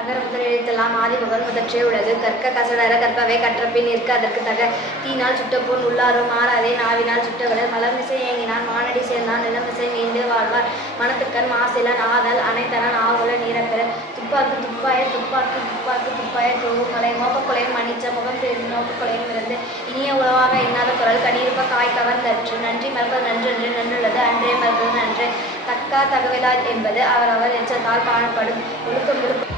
அகர முதல் எழுத்தெல்லாம் ஆதிபகவன் முதற்றே உலகு. கற்க கசடற கற்பவை கற்றபின் நிற்க அதற்கு தக. தீயினால் சுட்டபுண் உள்ளாரும் மாறாதே நாவினால் சுட்டவிடல். மலர்மிசை ஏங்கினான் மானடி சேர்ந்தான் நிலமிசை நீண்டு வாழ்வார். மனத்துக்கண் மாசிலன் ஆதல் அனைத்தனன் ஆகுல நீரப்பெற. துப்பாக்கு துப்பாய துப்பாக்கி துப்பாக்கு துப்பாய தூவும் மலை. மோப்பக்குலையும் மன்னிச்ச முகம் தெரிந்து நோக்கக்குலையும் இருந்து. இனிய உளவாக இன்னாத குரல் கனியிருப்ப காய் கவர்ந்தற்று. நன்றி மறப்பது நன்றென்று நன்றுள்ளது அன்றே மறப்பது நன்று. தக்கா தகவலா என்பது அவரவர் எச்சத்தால் காணப்படும். ஒழுக்கம்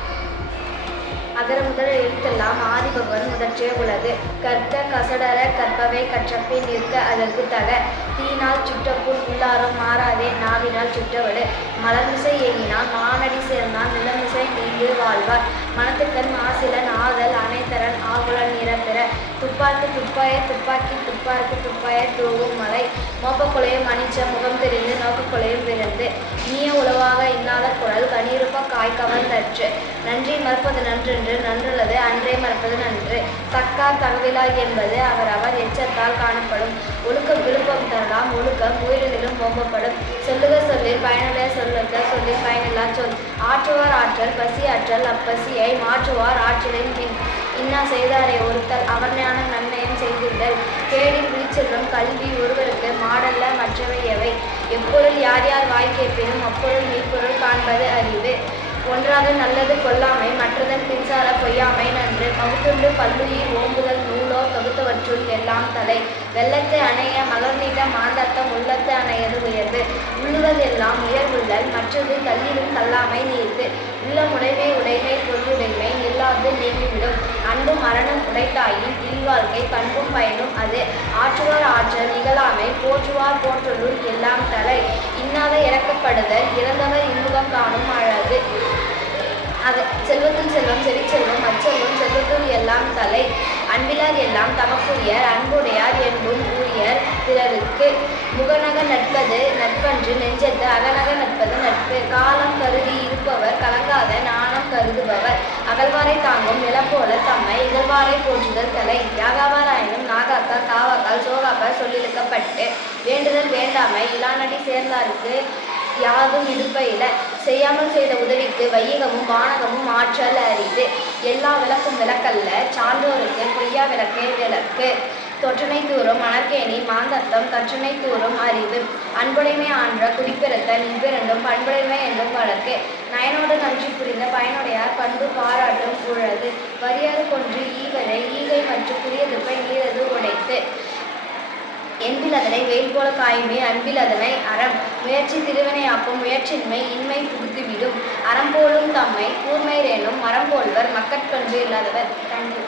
அகர முதல் எழுத்தெல்லாம் ஆதிபகவன் முதற்றே உலகு. கற்க கசடற கற்பவை கற்றபின் நிற்க அதற்கு தக. தீயினால் சுட்டபுண் உள்ளாரும் மாறாதே நாவினால் சுட்டவடு. மலர்மிசை ஏங்கினான் மானடி சேர்ந்தான் நிலமிசை நீண்டு வாழ்வார். மனத்துக்கண் மாசிலன் ஆதல் அனைத்தரன் ஆகுலன் நிறப்பெற. துப்பாக்கு துப்பாய துப்பாக்கி துப்பாக்கு துப்பாய தூவும் மலை. மோப்பக்குலையும் மன்னிச்ச முகம் தெரிந்து நோக்கக்குலையும் விருந்து. இனிய உளவாக இன்னாத குரல் கனியிருப்ப காய் கவர்ந்தற்று. நன்றி மறப்பது நன்றென்று நன்றுள்ளது அன்றே மறப்பது நன்று. தக்கா தகவலா என்பது அவரவர் எச்சத்தால் காணப்படும். ஒழுக்கம் விழுப்பம் தரலாம் ஒழுக்கம் உயிரினும் ஓம்பப்படும். சொல்லுக சொல்லில் பயனுடைய சொல்லுக சொல்லில் பயனில்லா சொல். ஆற்றுவார் ஆற்றல் பசி ஆற்றல் அப்பசியை மாற்றுவார் ஆற்றலின் பின். இன்னா செய்தாரை ஒருத்தல் அவர் ஞானம் நன்னயம் செய்திருந்தல். கேடில் விழிச்செல்வம் கல்வி ஒருவருக்கு மாடல்ல மற்றவை எவை. எப்பொருள் யார் யார் வாய் கேட்பினும் அப்பொருள் மெய்ப்பொருள் காண்பது அறிவு. ஒன்றாக நல்லது கொல்லாமை மற்றதன் பின்சார பொய்யாமை நன்று. பகுத்துண்டு பல்லுயிர் ஓம்புதல் நூலோ தொகுத்தவற்றுள் எல்லாம் தலை. வெள்ளத்தை அணைய மலர்நீட்ட மாந்தர்த்தம் உள்ளத்து அணையது உயர்வு. உள்ளுவதெல்லாம் உயர்வுள்ளல் மற்றது கல்லிலும் கல்லாமை நீர்த்து. உள்ள உடைமை உடைமை பொருளுடைமை இல்லாது நீங்கிவிடும். அன்பும் மரணம் உடைத்தாயின் இல்வாழ்க்கை பண்பும் பயனும் அது. ஆற்றுவார் ஆற்றல் இகழாமை போற்றுவார் போற்றலுள் எல்லாம் தலை. இன்னாத இறக்கப்படுதல் இறந்தவர் இன்முகம் காணும் அழகு. அது செல்வத்துள் செல்வம் செவிச்செல்வம் அச்செல்வம் செல்வத்துள் எல்லாம் தலை. அன்பிலார் எல்லாம் தமக்குரியர் அன்புடையார் என்பும் ஊரியர் பிறருக்கு. முகநக நட்பது நட்பன்று நெஞ்சத்து அகநக நட்பது நட்பு. காலம் கருதி இருப்பவர் கலங்காத நாணம் கருதுபவர். அகழ்வாரை தாங்கும் நிலப்போல தம்மை இகழ்வாரை போற்றுதல் தலை. யாகாவாராயினும் நாகாக்கா காவாக்கால் சோகாப்பால் சொல்லிழுக்கப்பட்டு. வேண்டுதல் வேண்டாமை இலானடி சேர்ந்தாருக்கு யாதும் இடுப்பையில. செய்யாமல் செய்த உதவிக்கு வையகமும் வானகமும் ஆற்றல் அரிது. எல்லா விளக்கும் விளக்கல்ல சான்றோருக்கு பொய்யா விளக்கே விளக்கு. தொற்றனை தூரும் மணற்கேணி மாந்தர்த்தம் கற்றனை தூரும் அறிவு. அன்புடைமை ஆன்ற குடிப்பிறத்தல் இவ்விரண்டும் பண்புடைமை என்னும் வழக்கு. நயனோடு நன்றி புரிந்த பயனுடையார் பண்பு பாராட்டும் உழது. வரியாது கொன்று ஈவரை ஈகை மற்றும் புரியதுப்பை நீரது உடைத்து. என்பில் அதனை வெயில் போல காயுமே அன்பில் அதனை அறம். முயற்சி திருவினையாக்கும் முயற்சியின்மை இன்மை புகுத்திவிடும். அறம் போலும் தம்மை கூர்மையரேனும் மரம் போல்வர் மக்கட்கொன்று இல்லாதவர். தேங்க்யூ.